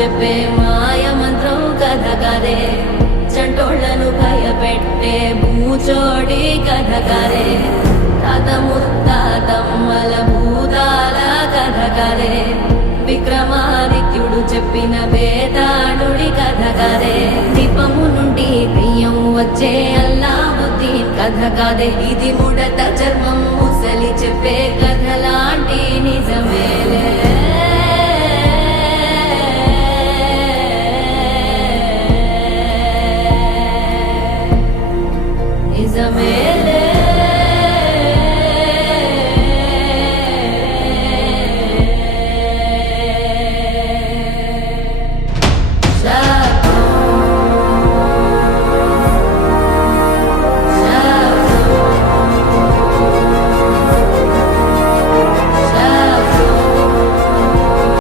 చెప్పే మాయ మంత్రం కథ కదే, చంటోళ్లను భయపెట్టే భూచోడి కథ కదే, తాత ముత్తాతమ్మల భూతాల కథ కదే, విక్రమాదిత్యుడు చెప్పిన వేదాళుడి కథ కదే, దీపము నుండి దెయ్యం వచ్చే అల్లావుద్దీన్ కథ కదే, ఇది ముడత చర్మం ముసలి చెప్పే కథ లాంటి నిజం